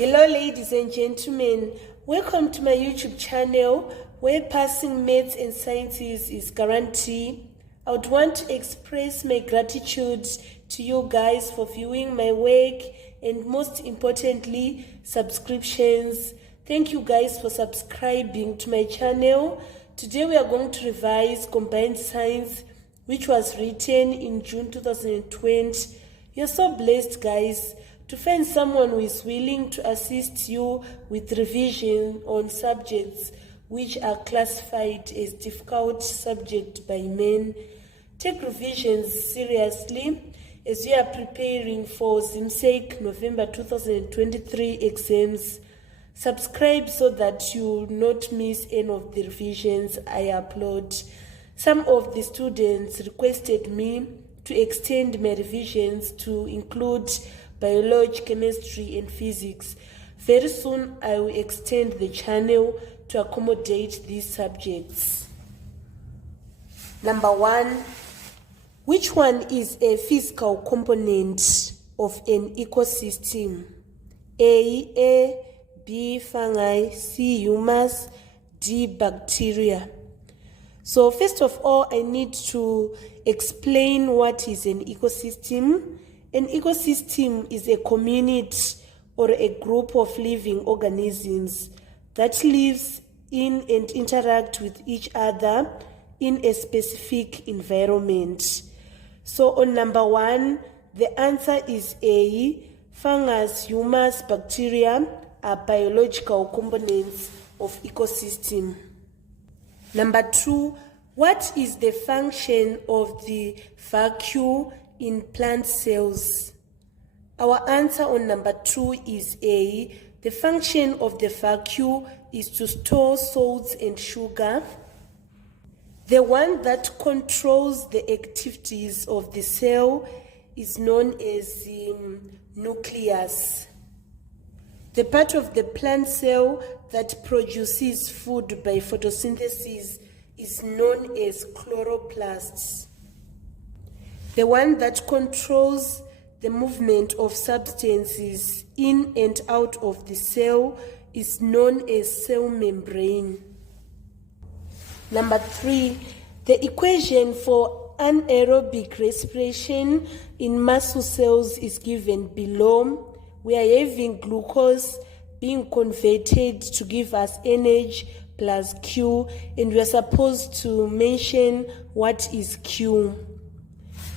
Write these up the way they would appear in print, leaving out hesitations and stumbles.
Hello ladies and gentlemen, welcome to my YouTube channel where passing maths and sciences is guaranteed. I would want to express my gratitude to you guys for viewing my work and most importantly, subscriptions. Thank you guys for subscribing to my channel. Today we are going to revise combined science which was written in June 2020. You're so blessed guys to find someone who is willing to assist you with revision on subjects which are classified as difficult subjects by men. Take revisions seriously as you are preparing for Zimsec November 2023 exams. Subscribe so that you will not miss any of the revisions I upload. Some of the students requested me to extend my revisions to include biology, chemistry, and physics. Very soon, I will extend the channel to accommodate these subjects. Number 1, which one is a physical component of an ecosystem? A, air, B, fungi, C, humus, D, bacteria. So first of all, I need to explain what is an ecosystem. An ecosystem is a community or a group of living organisms that lives in and interact with each other in a specific environment. So on number 1, the answer is A. Fungus, humus, bacteria are biological components of ecosystem. Number 2, what is the function of the vacuole in plant cells? Our answer on number 2 is A. The function of the vacuole is to store salts and sugar. The one that controls the activities of the cell is known as the nucleus. The part of the plant cell that produces food by photosynthesis is known as chloroplasts. The one that controls the movement of substances in and out of the cell is known as cell membrane. Number 3, the equation for anaerobic respiration in muscle cells is given below. We are having glucose being converted to give us energy plus Q, and we are supposed to mention what is Q.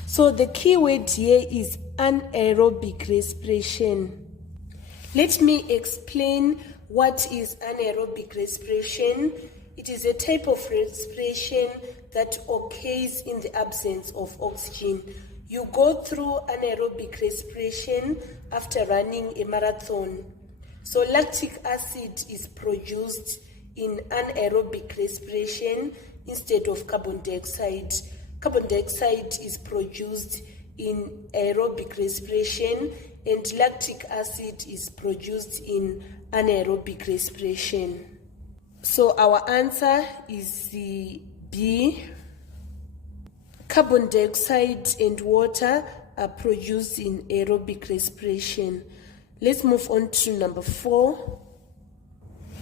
So the key word here is anaerobic respiration. Let me explain what is anaerobic respiration. It is a type of respiration that occurs in the absence of oxygen. You go through anaerobic respiration after running a marathon. So lactic acid is produced in anaerobic respiration instead of carbon dioxide. Carbon dioxide is produced in aerobic respiration and lactic acid is produced in anaerobic respiration. So our answer is the B. Carbon dioxide and water are produced in aerobic respiration. Let's move on to number 4.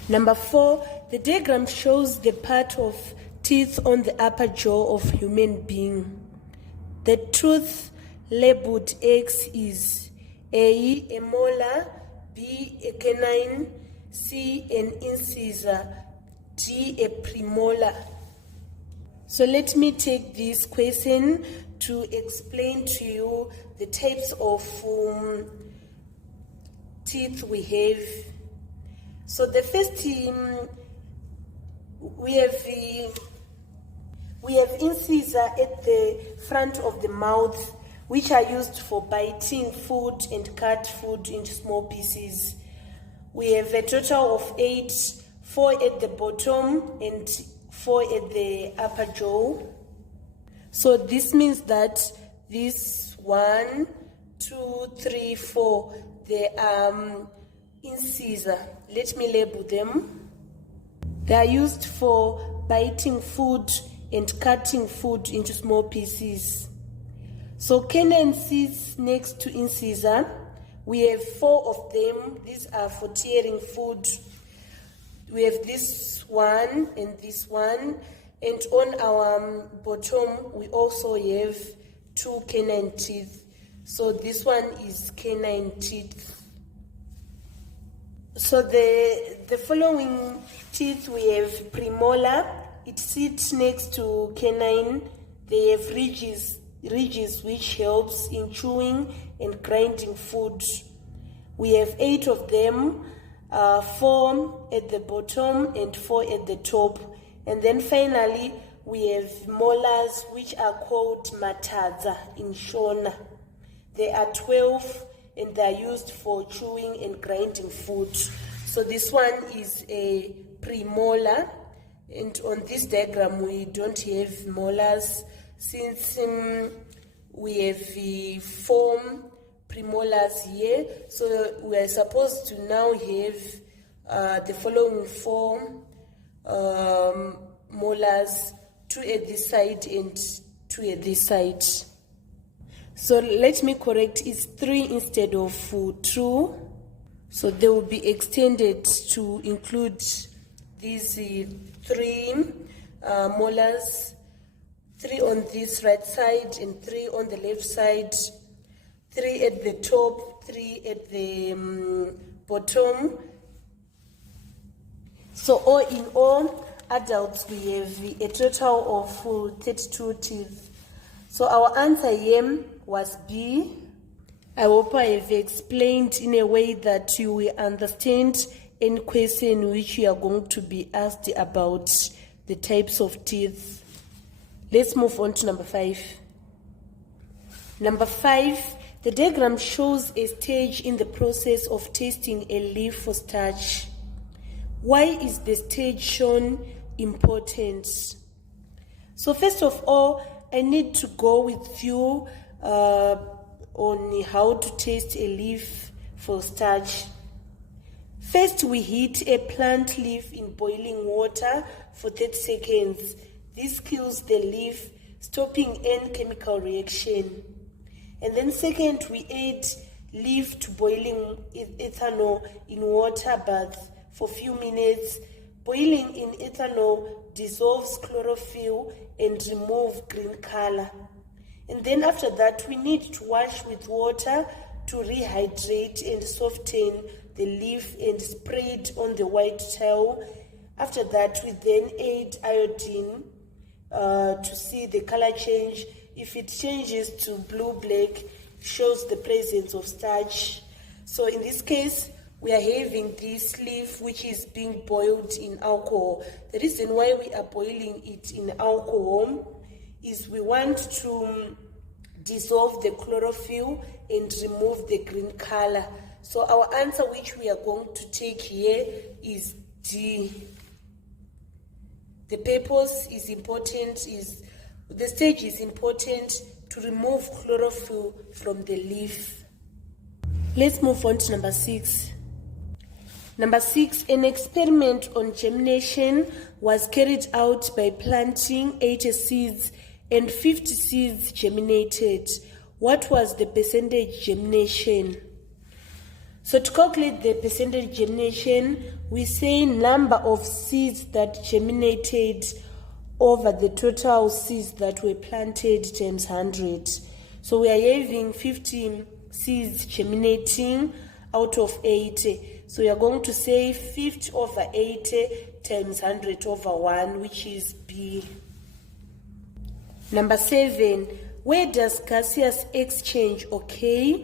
Number 4, the diagram shows the part of teeth on the upper jaw of human being. The tooth labeled X is A, a molar, B, a canine, C, an incisor, D, a premolar. So let me take this question to explain to you the types of teeth we have. So the first we have incisor at the front of the mouth, which are used for biting food and cut food into small pieces. We have a total of 8, 4 at the bottom and 4 at the upper jaw. So this means that this 1, 2, 3, 4, they are incisor. Let me label them. They are used for biting food and cutting food into small pieces. So canine sits next to incisor, We have 4 of them. These are for tearing food. We have this one and this one. And on our bottom, we also have 2 canine teeth. So this one is canine teeth. So the following teeth, we have premolar. It sits next to canine. They have ridges which helps in chewing and grinding food. We have 8 of them, 4 at the bottom and 4 at the top. And then finally, we have molars, which are called matadza in Shona. There are 12 and they are used for chewing and grinding food. So this one is a premolar, and on this diagram we don't have molars since we have 4 premolars here. So we are supposed to now have the following 4 molars, 2 at this side and 2 at this side. So let me correct, it's 3 instead of 2. So they will be extended to include these 3 molars, 3 on this right side and 3 on the left side, 3 at the top, 3 at the bottom. So all in all, adults, we have a total of 32 teeth. So our answer here was B. I hope I have explained in a way that you will understand any question which you are going to be asked about the types of teeth. Let's move on to number 5. Number 5, the diagram shows a stage in the process of tasting a leaf for starch. Why is the stage shown important? So first of all, I need to go with you on how to taste a leaf for starch. First, we heat a plant leaf in boiling water for 30 seconds. This kills the leaf, stopping any chemical reaction. And then second, we add leaf to boiling ethanol in water bath for a few minutes. Boiling in ethanol dissolves chlorophyll and remove green color. And then after that, we need to wash with water to rehydrate and soften the leaf and spray it on the white towel. After that, we then add iodine to see the color change. If it changes to blue-black, shows the presence of starch. So in this case, we are having this leaf which is being boiled in alcohol. The reason why we are boiling it in alcohol is we want to dissolve the chlorophyll and remove the green color. So our answer which we are going to take here is D. The purpose is important, the stage is important to remove chlorophyll from the leaf. Let's move on to number 6. Number 6, an experiment on germination was carried out by planting 80 seeds and 50 seeds germinated. What was the percentage germination? So to calculate the percentage germination, we say number of seeds that germinated over the total seeds that were planted times 100. So we are having 50 seeds germinating out of 80. So we are going to say 50 over 80 times 100 over 1, which is B. Number 7, where does gaseous exchange occur?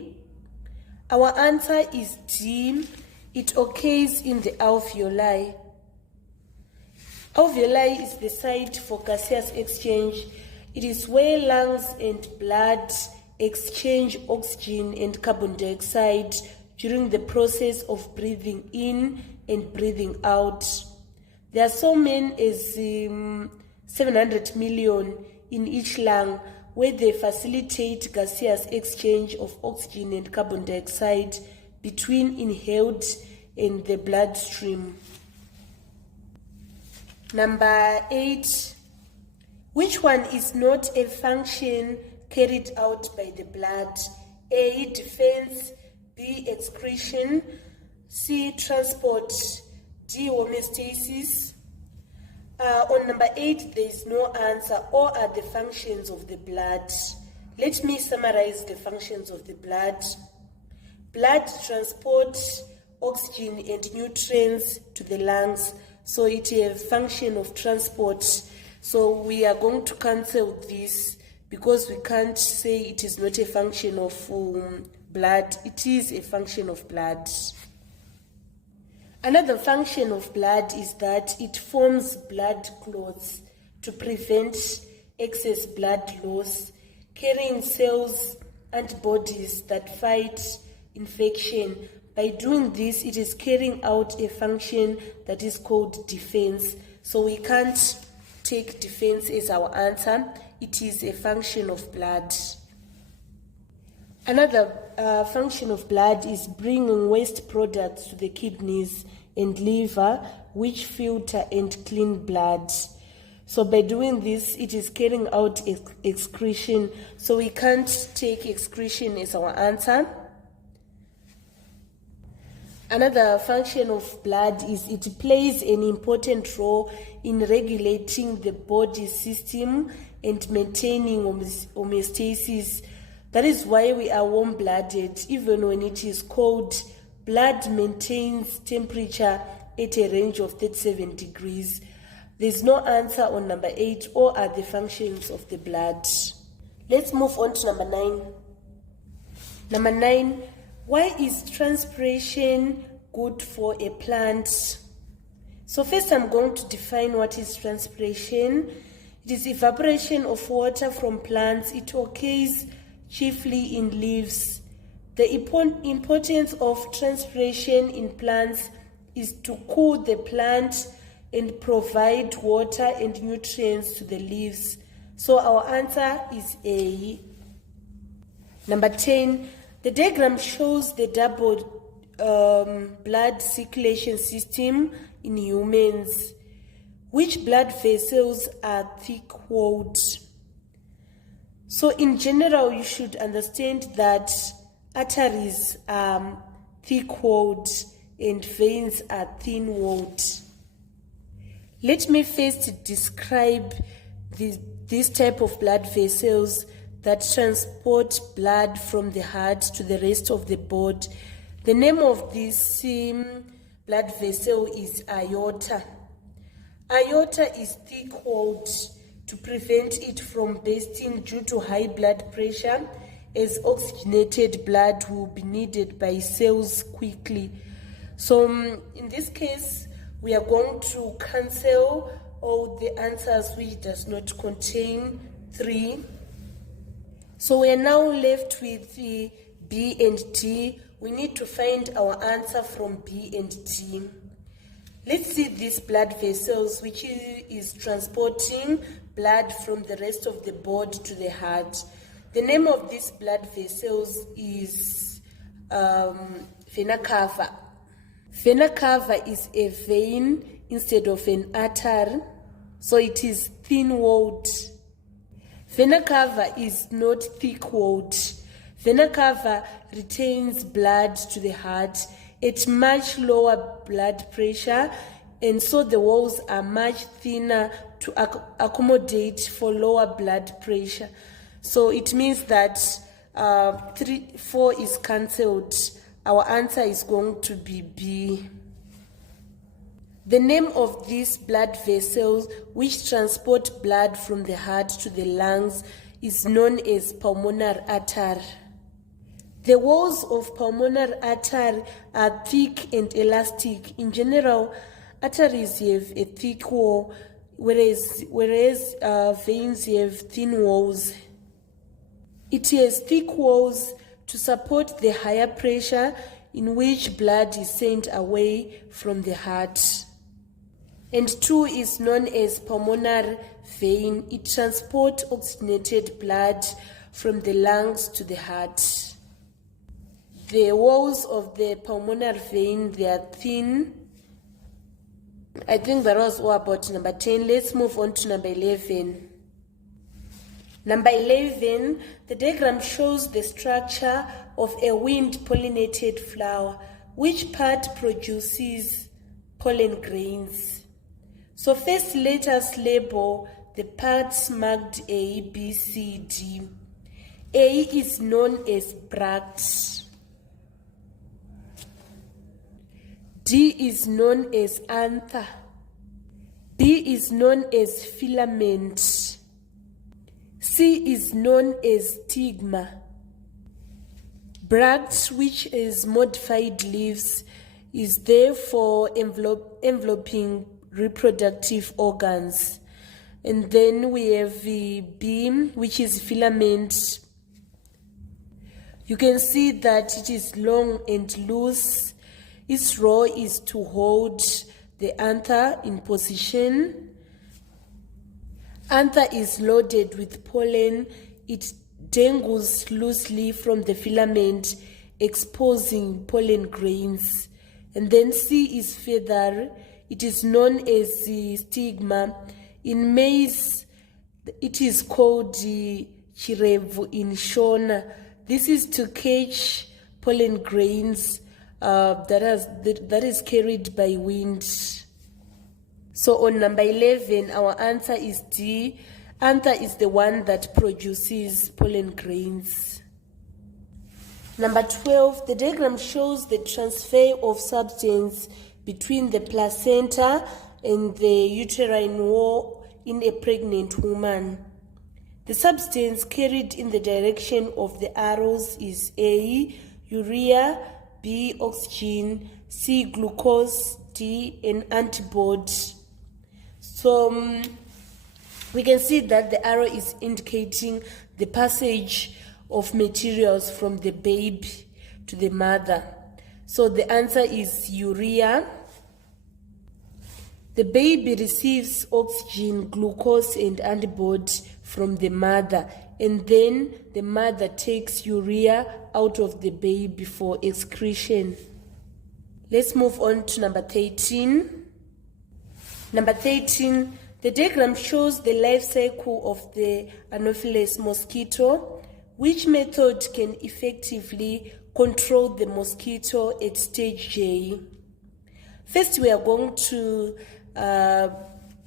Our answer is D. It occurs in the alveoli. Alveoli is the site for gaseous exchange. It is where lungs and blood exchange oxygen and carbon dioxide during the process of breathing in and breathing out. There are so many as 700 million in each lung, where they facilitate gaseous exchange of oxygen and carbon dioxide between inhaled and the bloodstream. Number 8, which one is not a function carried out by the blood? A, defense, B, excretion, C, transport, D, homeostasis. On number 8, there is no answer. All are the functions of the blood. Let me summarize the functions of the blood. Blood transports oxygen and nutrients to the lungs, so it is a function of transport. So we are going to cancel this because we can't say it is not a function of blood. It is a function of blood. Another function of blood is that it forms blood clots to prevent excess blood loss, carrying cells, antibodies that fight infection. By doing this, it is carrying out a function that is called defense. So we can't take defense as our answer. It is a function of blood. Another function of blood is bringing waste products to the kidneys and liver, which filter and clean blood. So by doing this, it is carrying out excretion. So we can't take excretion as our answer. Another function of blood is it plays an important role in regulating the body system and maintaining homeostasis. That is why we are warm-blooded. Even when it is cold, blood maintains temperature at a range of 37 degrees. There's no answer on number 8. All are the functions of the blood. Let's move on to number 9. Number 9. Why is transpiration good for a plant? So first I'm going to define what is transpiration. It is evaporation of water from plants. It occurs chiefly in leaves. The importance of transpiration in plants is to cool the plant and provide water and nutrients to the leaves. So our answer is A. Number 10. The diagram shows the double blood circulation system in humans. Which blood vessels are thick-walled? So in general, you should understand that arteries are thick-walled and veins are thin-walled. Let me first describe this type of blood vessels that transport blood from the heart to the rest of the body. The name of this blood vessel is aorta. Aorta is thick-walled to prevent it from bursting due to high blood pressure, as oxygenated blood will be needed by cells quickly. So in this case, we are going to cancel all the answers which does not contain 3. So we are now left with the B and D. We need to find our answer from B and D. Let's see these blood vessels, which is transporting blood from the rest of the body to the heart. The name of these blood vessels is vena cava. Vena cava is a vein instead of an artery, so it is thin-walled. Vena cava is not thick-walled. Vena cava retains blood to the heart at much lower blood pressure, and so the walls are much thinner to accommodate for lower blood pressure. So it means that 4 is cancelled. Our answer is going to be B. The name of these blood vessels which transport blood from the heart to the lungs is known as pulmonary artery. The walls of pulmonary artery are thick and elastic. In general, arteries have a thick wall, whereas veins have thin walls. It has thick walls to support the higher pressure in which blood is sent away from the heart. And 2 is known as pulmonary vein. It transports oxygenated blood from the lungs to the heart. The walls of the pulmonary vein, they are thin. I think that was all about number 10. Let's move on to number 11. Number 11, the diagram shows the structure of a wind-pollinated flower, which part produces pollen grains? So first let us label the parts marked A, B, C, D. A is known as bract. D is known as anther. B is known as filament. C is known as stigma. Bract, which is modified leaves, is there for enveloping reproductive organs. And then we have the B, which is filament. You can see that it is long and loose. Its role is to hold the anther in position. Anther is loaded with pollen. It dangles loosely from the filament, exposing pollen grains. And then C is feather. It is known as the stigma. In maize, it is called the chirevu in Shona. This is to catch pollen grains that is carried by wind. So on number 11, our answer is D. Anther is the one that produces pollen grains. Number 12, the diagram shows the transfer of substance between the placenta and the uterine wall in a pregnant woman. The substance carried in the direction of the arrows is A, urea, B, oxygen, C, glucose, D, an antibody. So we can see that the arrow is indicating the passage of materials from the baby to the mother. So the answer is urea. The baby receives oxygen, glucose, and antibody from the mother, and then the mother takes urea out of the baby for excretion. Let's move on to number 13. Number 13, the diagram shows the life cycle of the Anopheles mosquito. Which method can effectively control the mosquito at stage J? First, we are going to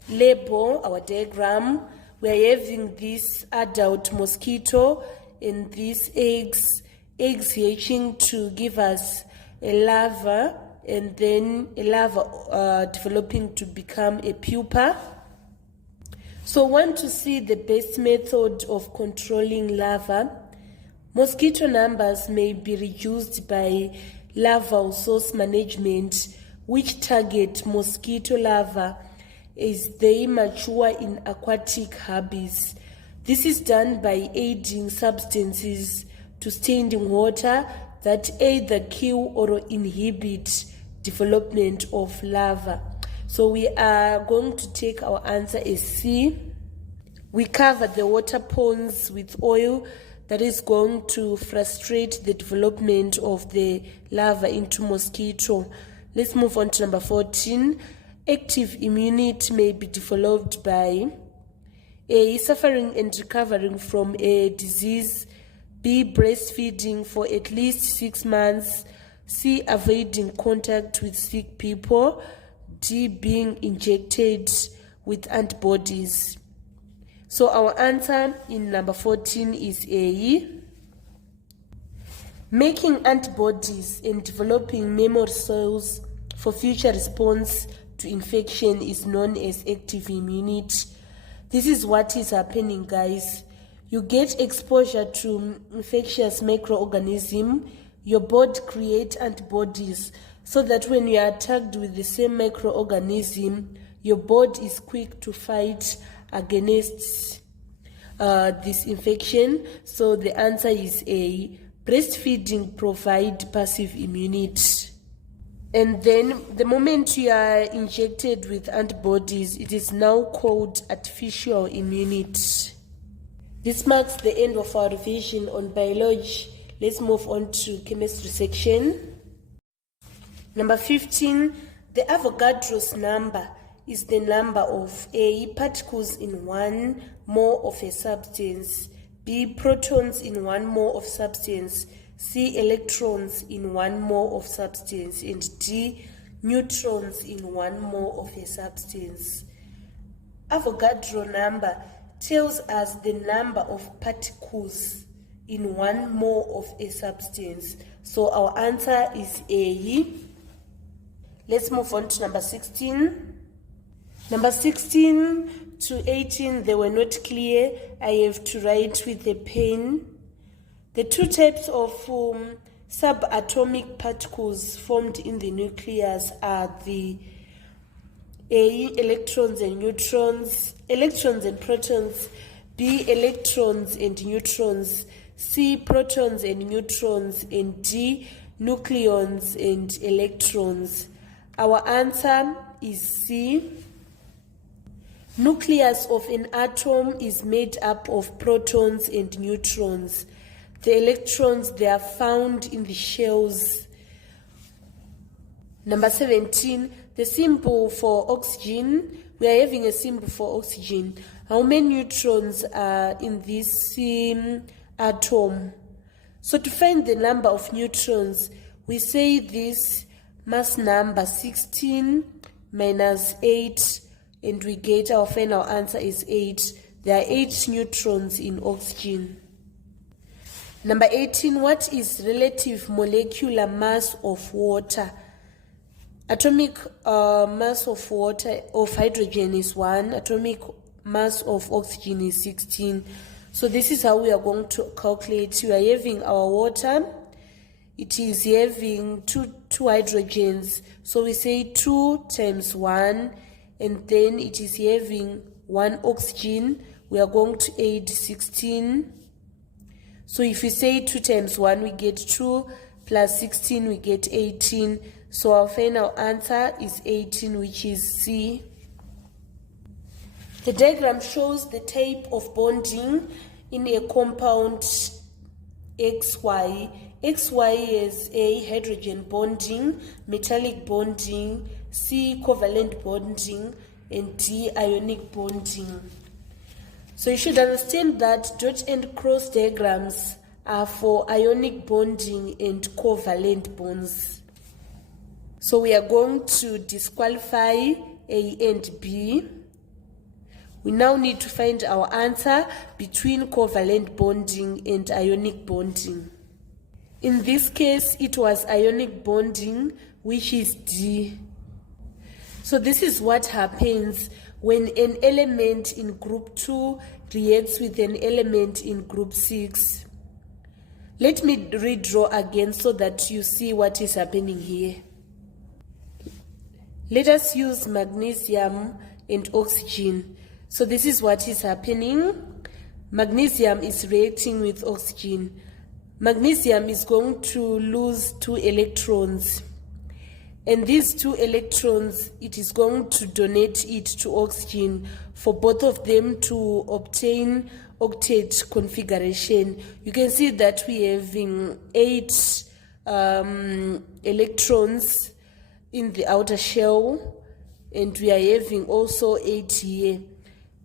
label our diagram. We are having this adult mosquito and these eggs hatching to give us a larva, and then a larva developing to become a pupa. So want to see the best method of controlling larvae. Mosquito numbers may be reduced by larval source management, which target mosquito larvae as they mature in aquatic habits. This is done by adding substances to standing water that either kill or inhibit development of larvae. So we are going to take our answer as C. We cover the water ponds with oil that is going to frustrate the development of the larvae into mosquito. Let's move on to number 14. Active immunity may be developed by A, suffering and recovering from a disease, B, breastfeeding for at least 6 months, C, avoiding contact with sick people, D, being injected with antibodies. So our answer in number 14 is A. Making antibodies and developing memory cells for future response to infection is known as active immunity. This is what is happening, guys. You get exposure to infectious microorganism, your body creates antibodies so that when you are attacked with the same microorganism, your body is quick to fight against this infection. So the answer is A. Breastfeeding provides passive immunity. And then the moment you are injected with antibodies, it is now called artificial immunity. This marks the end of our revision on biology. Let's move on to chemistry section. Number 15, the Avogadro's number is the number of A, particles in 1 mole of a substance, B, protons in 1 mole of substance, C, electrons in 1 mole of substance, and D, neutrons in 1 mole of a substance. Avogadro number tells us the number of particles in 1 mole of a substance. So our answer is A. Let's move on to number 16. Number 16 to 18, they were not clear. I have to write with a pen. The two types of subatomic particles formed in the nucleus are the A, electrons and neutrons, electrons and protons, B, electrons and neutrons, C, protons and neutrons, and D, nucleons and electrons. Our answer is C. Nucleus of an atom is made up of protons and neutrons. The electrons, they are found in the shells. Number 17, the symbol for oxygen. We are having a symbol for oxygen. How many neutrons are in this atom? So to find the number of neutrons, we say this mass number 16 minus 8, and we get our final answer is 8. There are 8 neutrons in oxygen. Number 18, what is relative molecular mass of water? Atomic mass of water of hydrogen is 1. Atomic mass of oxygen is 16. So this is how we are going to calculate. We are having our water. It is having two hydrogens. So we say 2 times 1, and then it is having 1 oxygen. We are going to add 16. So if we say 2 times 1, we get 2, plus 16, we get 18. So our final answer is 18, which is C. The diagram shows the type of bonding in a compound XY. XY is A, hydrogen bonding, metallic bonding, C, covalent bonding, and D, ionic bonding. So you should understand that dot and cross diagrams are for ionic bonding and covalent bonds. So we are going to disqualify A and B. We now need to find our answer between covalent bonding and ionic bonding. In this case, it was ionic bonding, which is D. So this is what happens when an element in group 2 reacts with an element in group 6. Let me redraw again so that you see what is happening here. Let us use magnesium and oxygen. So this is what is happening. Magnesium is reacting with oxygen. Magnesium is going to lose 2 electrons. And these 2 electrons, it is going to donate it to oxygen for both of them to obtain octet configuration. You can see that we are having 8 electrons in the outer shell, and we are having also 8 here.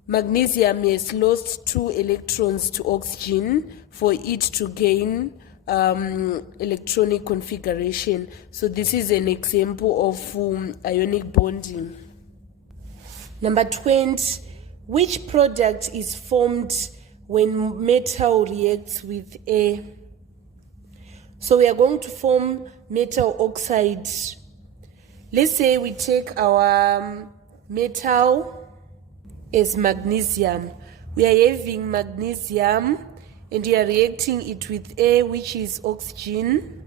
Magnesium has lost 2 electrons to oxygen for it to gain electronic configuration. So this is an example of ionic bonding. Number 20, which product is formed when metal reacts with air? So we are going to form metal oxide. Let's say we take our metal as magnesium. We are having magnesium and we are reacting it with air, which is oxygen.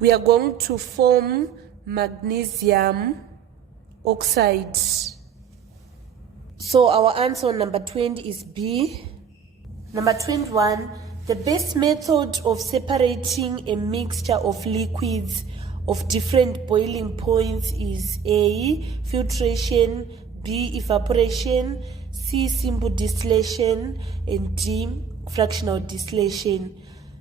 We are going to form magnesium oxide. So our answer on number 20 is B. Number 21, the best method of separating a mixture of liquids of different boiling points is A, filtration, B, evaporation, C, simple distillation, and D, fractional distillation.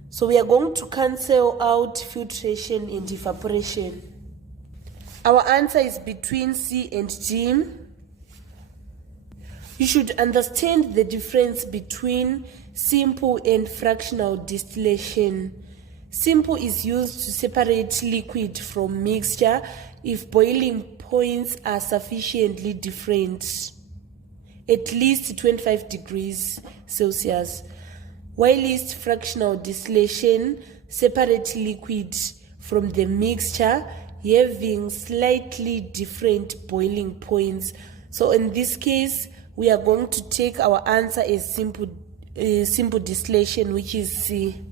So we are going to cancel out filtration and evaporation. Our answer is between C and D. You should understand the difference between simple and fractional distillation. Simple is used to separate liquid from mixture if boiling points are sufficiently different, at least 25 degrees Celsius. Whilst fractional distillation separates liquid from the mixture having slightly different boiling points. So in this case, we are going to take our answer as simple distillation, which is C.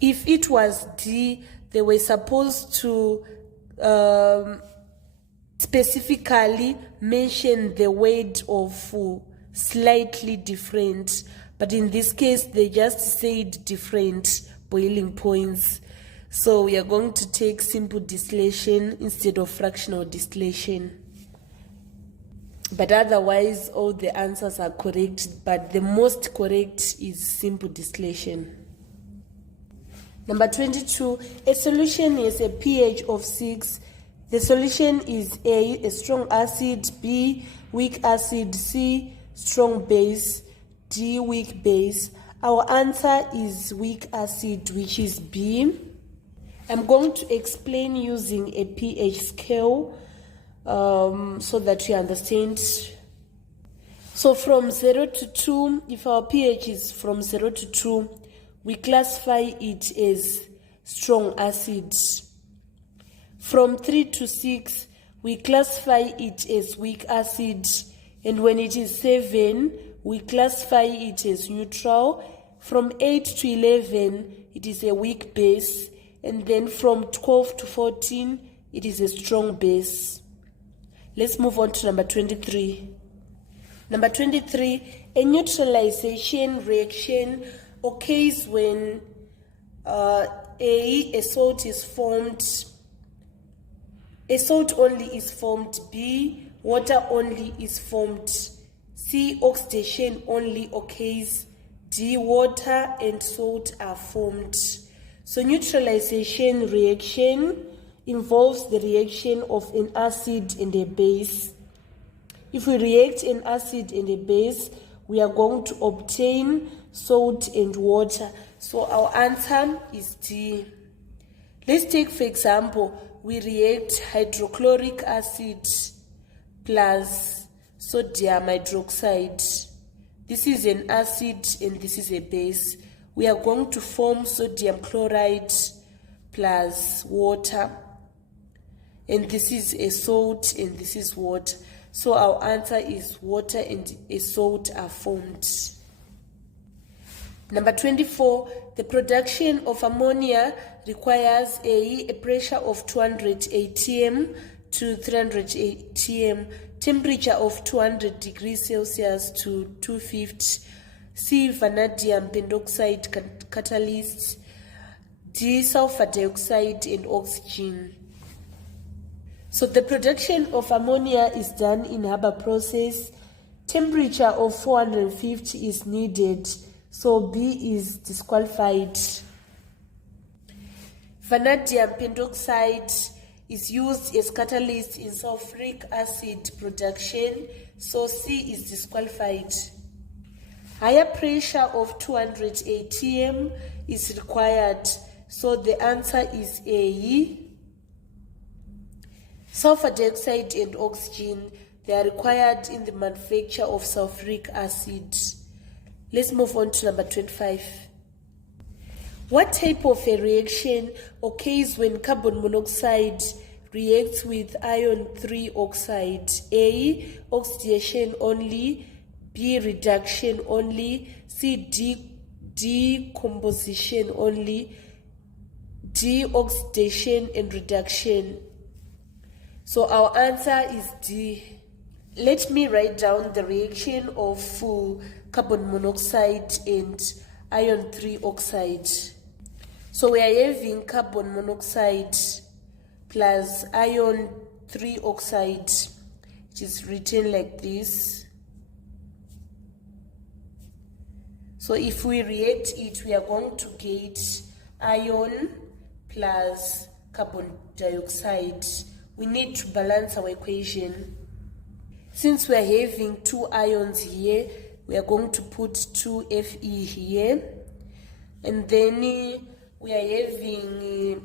If it was D, they were supposed to specifically mention the word of slightly different, but in this case they just said different boiling points. So we are going to take simple distillation instead of fractional distillation. But otherwise all the answers are correct, but the most correct is simple distillation. Number 22, a solution has a pH of 6. The solution is A, strong acid, B, weak acid, C, strong base, D, weak base. Our answer is weak acid, which is B. I'm going to explain using a pH scale so that you understand. So from 0 to 2, if our pH is from 0 to 2, we classify it as strong acid. From 3 to 6, we classify it as weak acid. And when it is 7, we classify it as neutral. From 8 to 11, it is a weak base. And then from 12 to 14, it is a strong base. Let's move on to number 23. Number 23, a neutralization reaction occurs when A, salt is formed, a salt only is formed, B, water only is formed, C, oxidation only occurs, D, water and salt are formed. So neutralization reaction involves the reaction of an acid and a base. If we react an acid and a base, we are going to obtain salt and water. So our answer is D. Let's take, for example, we react hydrochloric acid plus sodium hydroxide. This is an acid and this is a base. We are going to form sodium chloride plus water. And this is a salt and this is water. So our answer is water and a salt are formed. Number 24, the production of ammonia requires a pressure of 200 atm to 300 atm, temperature of 200 degrees Celsius to 250, C, vanadium pentoxide catalyst, D, sulfur dioxide and oxygen. So the production of ammonia is done in Haber process. Temperature of 450 is needed, so B is disqualified. Vanadium pentoxide is used as catalyst in sulfuric acid production, so C is disqualified. Higher pressure of 200 atm is required, so the answer is A. Sulfur dioxide and oxygen, they are required in the manufacture of sulfuric acid. Let's move on to number 25. What type of a reaction occurs when carbon monoxide reacts with iron 3 oxide? A, oxidation only, B, reduction only, C, decomposition only, D, oxidation and reduction. So our answer is D. Let me write down the reaction of carbon monoxide and iron 3 oxide. So we are having carbon monoxide plus iron 3 oxide, which is written like this. So if we react it, we are going to get iron plus carbon dioxide. We need to balance our equation. Since we are having 2 ions here, we are going to put 2 Fe here. And then we are having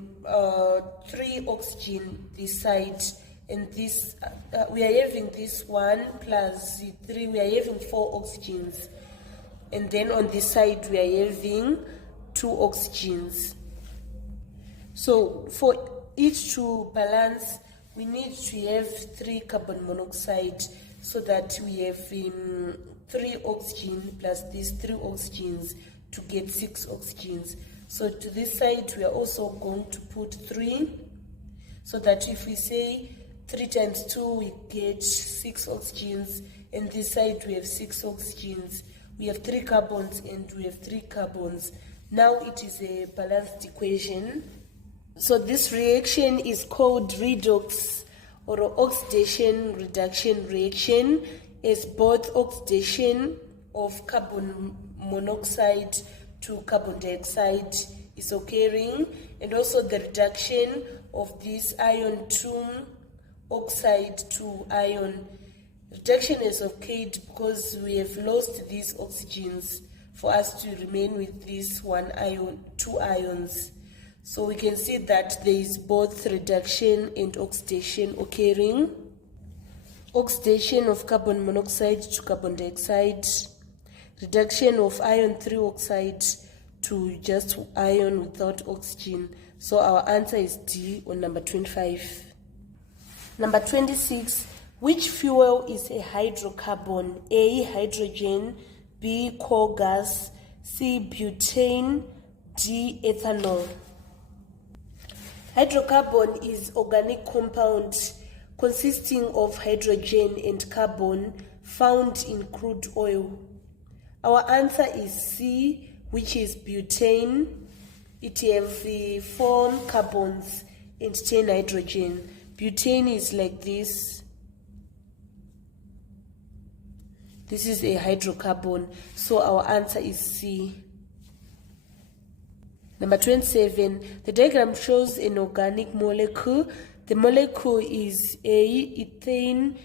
3 oxygen this side, and this we are having this 1 plus 3, we are having 4 oxygens, and then on this side we are having 2 oxygens. So for each to balance, we need to have 3 carbon monoxide, so that we have 3 oxygen plus these 3 oxygens to get 6 oxygens. So to this side we are also going to put 3, so that if we say 3 times 2 we get 6 oxygens, and this side we have 6 oxygens. We have 3 carbons and we have 3 carbons. Now it is a balanced equation. So this reaction is called redox or oxidation reduction reaction, as both oxidation of carbon monoxide to carbon dioxide is occurring, and also the reduction of this iron 2 oxide to iron. Reduction has occurred because we have lost these oxygens for us to remain with this 1 ion, 2 ions. So we can see that there is both reduction and oxidation occurring. Oxidation of carbon monoxide to carbon dioxide, reduction of iron 3 oxide to just iron without oxygen. So our answer is D on number 25. Number 26, which fuel is a hydrocarbon? A, hydrogen, B, coal gas, C, butane, D, ethanol. Hydrocarbon is organic compound consisting of hydrogen and carbon found in crude oil. Our answer is C, which is butane. It has 4 carbons and 10 hydrogen. Butane is like this. This is a hydrocarbon, so our answer is C. Number 27, the diagram shows an organic molecule. The molecule is A, ethane,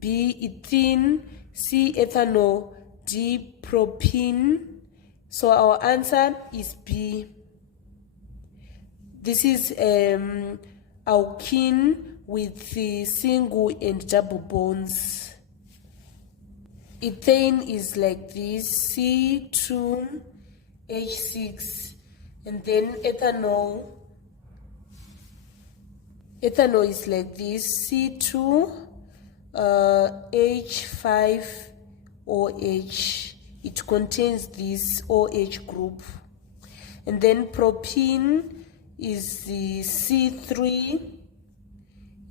B, ethene, C, ethanol, D, propene. So our answer is B. This is alkene with the single and double bonds. Ethane is like this, C2H6. And then ethanol is like this, C2H5OH. It contains this OH group. And then propene is the C3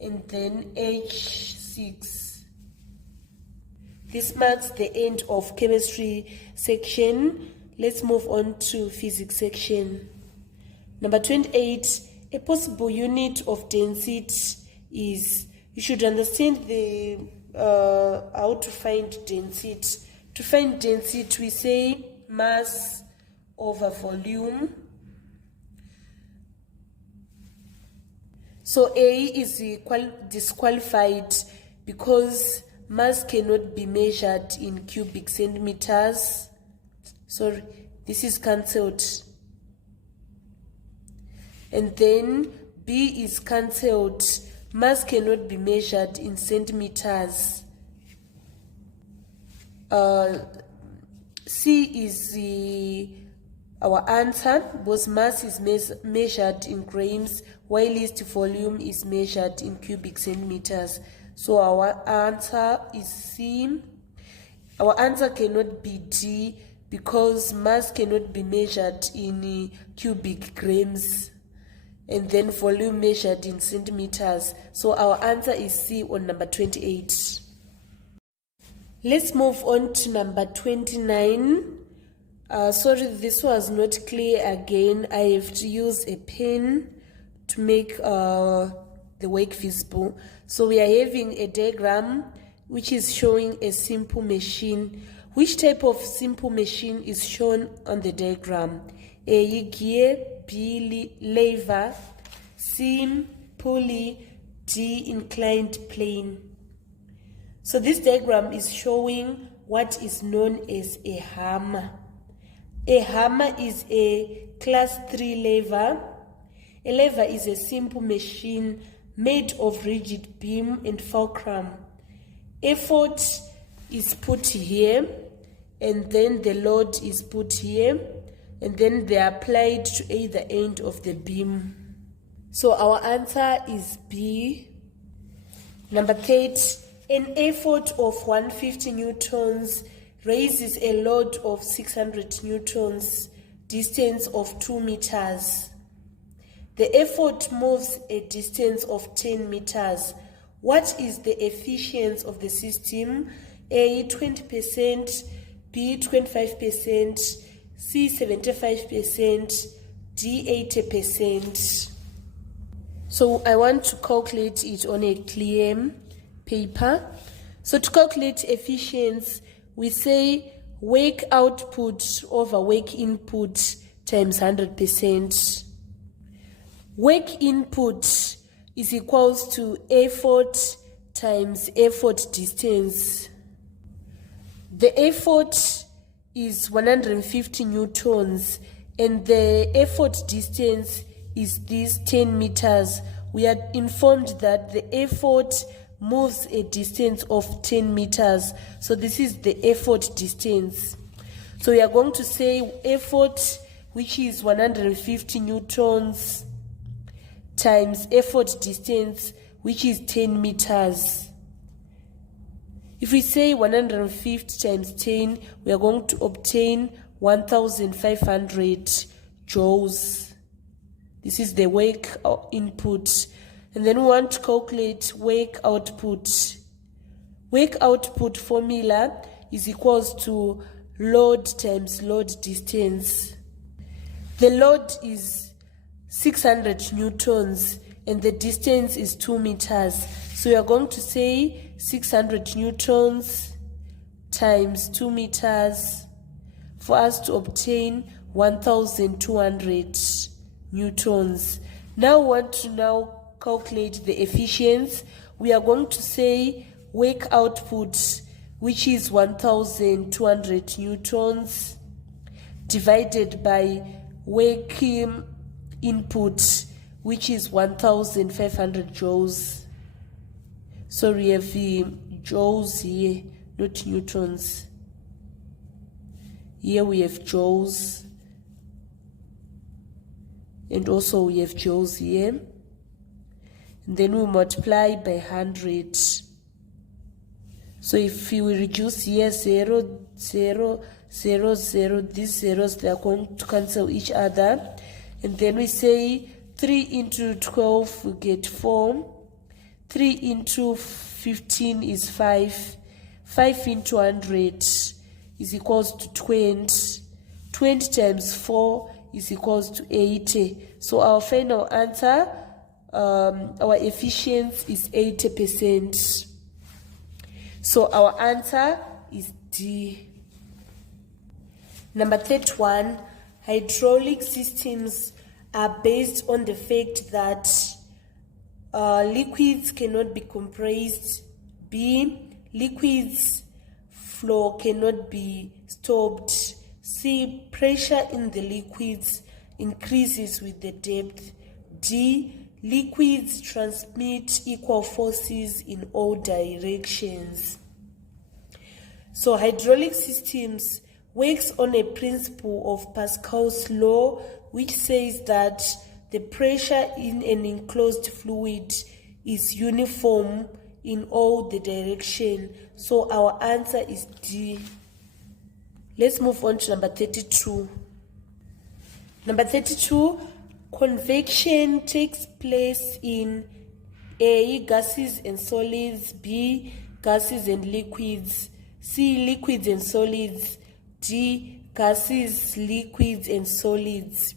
and then H6. This marks the end of chemistry section. Let's move on to physics section. Number 28, a possible unit of density is, you should understand the how to find density. To find density, we say mass over volume. So A is disqualified because mass cannot be measured in cubic centimeters. Sorry, this is cancelled. And then B is cancelled. Mass cannot be measured in centimeters. C is our answer, because mass is measured in grams, while volume is measured in cubic centimeters. So our answer is C. Our answer cannot be D, because mass cannot be measured in cubic grams, and then volume measured in centimeters. So our answer is C on number 28. Let's move on to number 29. Sorry, this was not clear again. I have to use a pen to make the work visible. So we are having a diagram which is showing a simple machine. Which type of simple machine is shown on the diagram? A, gear, B, lever, C, pulley, D, inclined plane. So this diagram is showing what is known as a hammer. A hammer is a class 3 lever. A lever is a simple machine made of rigid beam and fulcrum. Effort is put here, and then the load is put here, and then they are applied to either end of the beam. So our answer is B. Number 30, an effort of 150 newtons raises a load of 600 newtons, distance of 2 meters. The effort moves a distance of 10 meters. What is the efficiency of the system? A, 20%, B, 25%, C, 75%, D, 80%. So I want to calculate it on a clear paper. So to calculate efficiency, we say work output over work input times 100%. Work input is equals to effort times effort distance. The effort is 150 newtons and the effort distance is this 10 meters. We are informed that the effort moves a distance of 10 meters. So this is the effort distance. So we are going to say effort, which is 150 newtons, times effort distance, which is 10 meters. If we say 150 times 10, we are going to obtain 1,500 joules. This is the work input. And then we want to calculate work output. Work output formula is equals to load times load distance. The load is 600 newtons and the distance is 2 meters. So we are going to say 600 newtons times 2 meters for us to obtain 1,200 newtons. Now we want to calculate the efficiency. We are going to say work output, which is 1,200 newtons, divided by work input, which is 1,500 joules. So we have joules here, not newtons. Here we have joules, and also we have joules here. And then we multiply by 100. So if we reduce here 0, 0, 0, 0, these zeros, they are going to cancel each other. And then we say 3 into 12, we get 4. 3 into 15 is 5. 5 into 100 is equals to 20. 20 times 4 is equals to 80. So our final answer, our efficiency is 80%. So our answer is D. Number 31, hydraulic systems are based on the fact that liquids cannot be compressed. B, liquids flow cannot be stopped. C, pressure in the liquids increases with the depth. D, liquids transmit equal forces in all directions. So hydraulic systems works on a principle of Pascal's law, which says that the pressure in an enclosed fluid is uniform in all the direction. So our answer is D. Let's move on to number 32. Number 32, convection takes place in A, gases and solids, B, gases and liquids, C, liquids and solids, D, gases, liquids and solids.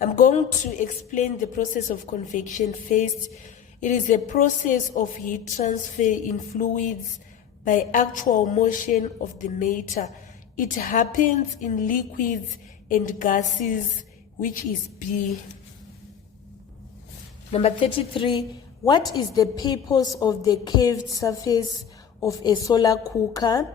I'm going to explain the process of convection first. It is a process of heat transfer in fluids by actual motion of the matter. It happens in liquids and gases, which is B. Number 33, what is the purpose of the curved surface of a solar cooker?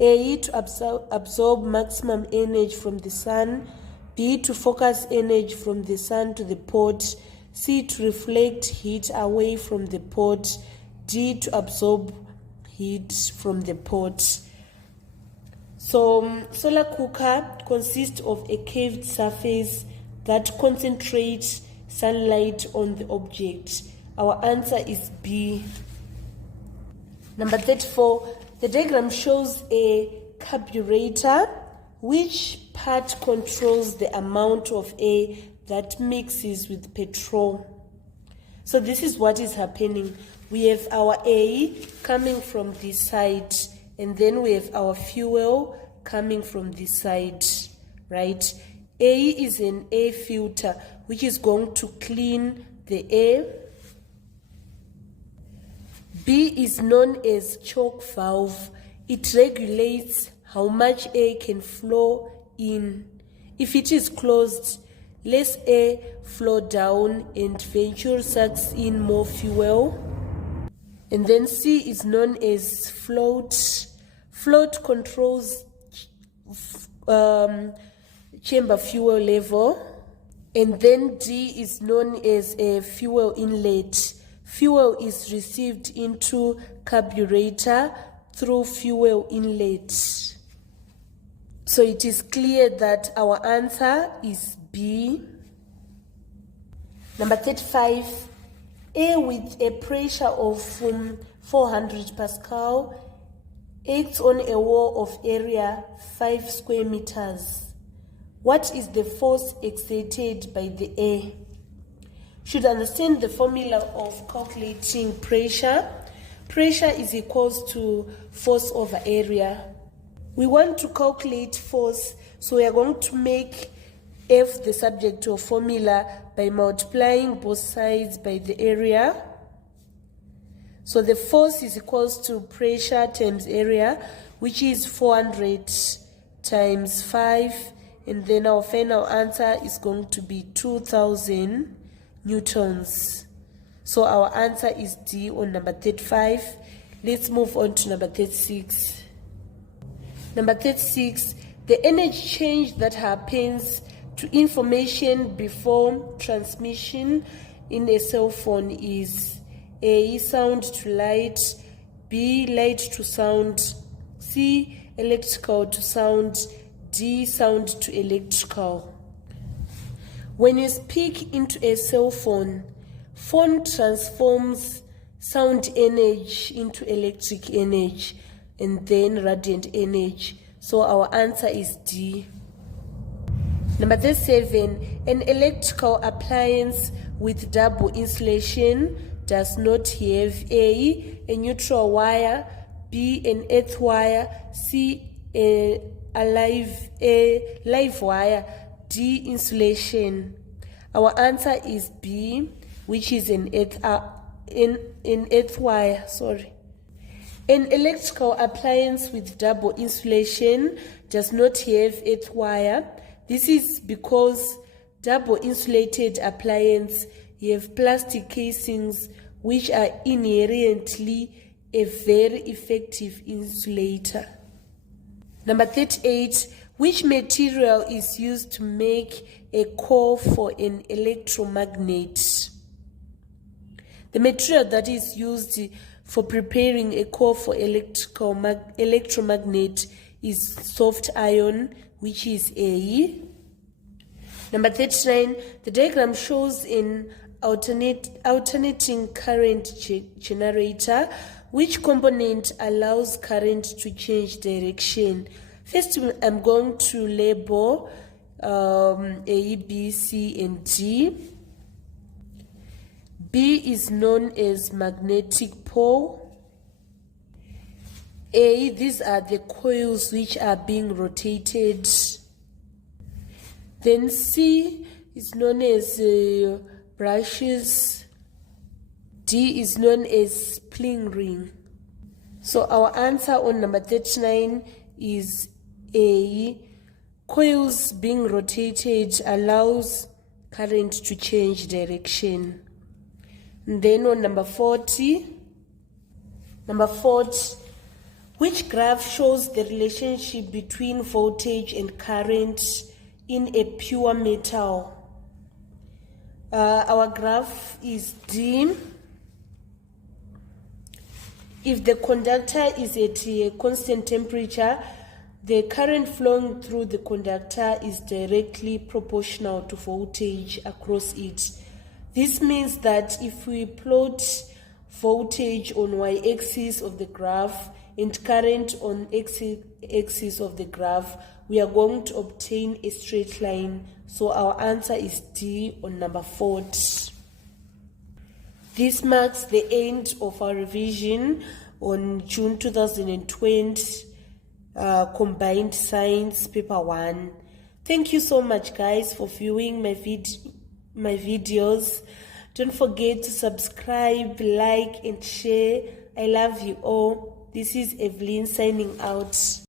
A, to absorb maximum energy from the sun. B, to focus energy from the sun to the pot. C, to reflect heat away from the pot. D, to absorb heat from the pot. So solar cooker consists of a curved surface that concentrates sunlight on the object. Our answer is B. Number 34, the diagram shows a carburetor. Which part controls the amount of air that mixes with petrol? So this is what is happening. We have our air coming from this side, and then we have our fuel coming from this side, right? A is an air filter, which is going to clean the air. B is known as choke valve. It regulates how much air can flow in. If it is closed, less air flow down and eventually sucks in more fuel. And then C is known as float. Float controls chamber fuel level. And then D is known as a fuel inlet. Fuel is received into carburetor through fuel inlet. So it is clear that our answer is B. Number 35, air with a pressure of 400 Pascal acts on a wall of area 5 square meters. What is the force exerted by the air? Should understand the formula of calculating pressure. Pressure is equals to force over area. We want to calculate force, so we are going to make F the subject to a formula by multiplying both sides by the area. So the force is equals to pressure times area, which is 400 times 5, and then our final answer is going to be 2,000 newtons. So our answer is D on number 35. Let's move on to number 36. Number 36, the energy change that happens to information before transmission in a cell phone is A, sound to light, B, light to sound, C, electrical to sound, D, sound to electrical. When you speak into a cell phone, phone transforms sound energy into electric energy and then radiant energy. So our answer is D. Number 37, an electrical appliance with double insulation does not have A, neutral wire, B, an earth wire, C, a live wire, D, insulation. Our answer is B, which is an earth wire. An electrical appliance with double insulation does not have earth wire. This is because double insulated appliances have plastic casings which are inherently a very effective insulator. Number 38, which material is used to make a core for an electromagnet? The material that is used for preparing a core for electromagnet is soft iron, which is A. Number 39, the diagram shows an alternating current generator. Which component allows current to change direction? First, I'm going to label A, B, C, and D. B is known as magnetic pole. A, these are the coils which are being rotated. Then C is known as brushes. D is known as spring ring. So our answer on number 39 is A. Coils being rotated allows current to change direction. And then on number 40, Which graph shows the relationship between voltage and current in a pure metal? Our graph is D. If the conductor is at a constant temperature, the current flowing through the conductor is directly proportional to voltage across it. This means that if we plot voltage on y-axis of the graph and current on x-axis of the graph, we are going to obtain a straight line. So our answer is D on number 40. This marks the end of our revision on June 2020 Combined Science Paper 1. Thank you so much, guys, for viewing my videos. Don't forget to subscribe, like, and share. I love you all. This is Evelyn signing out.